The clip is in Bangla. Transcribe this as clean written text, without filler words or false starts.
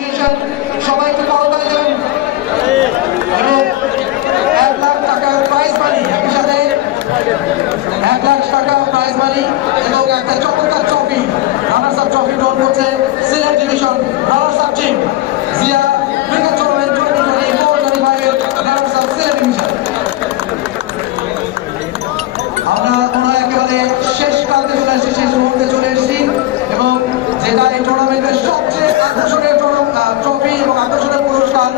ডিভিশন সবাইকে করতালি দেবেন এবং 1 লাখ টাকার প্রাইজ মানি একই সাথে 1 লাখ টাকা প্রাইজ মানি এবং একটা চমৎকার ট্রফি রানার্স আপ ট্রফি গ্রহণ করছে Sylhet division runners up team Zia cricket tournament 2024-25 এর রানার্স আপ সিলেট ডিভিশন। আমরা মনে হয় একেবারে শেষ প্রান্তে চলে এসেছি, শেষ মুহূর্তে চলে এসেছি এবং যেটা এই টুর্নামেন্টের সবচেয়ে আকর্ষণীয় ট্রফি এবং আকর্ষণীয় পুরস্কার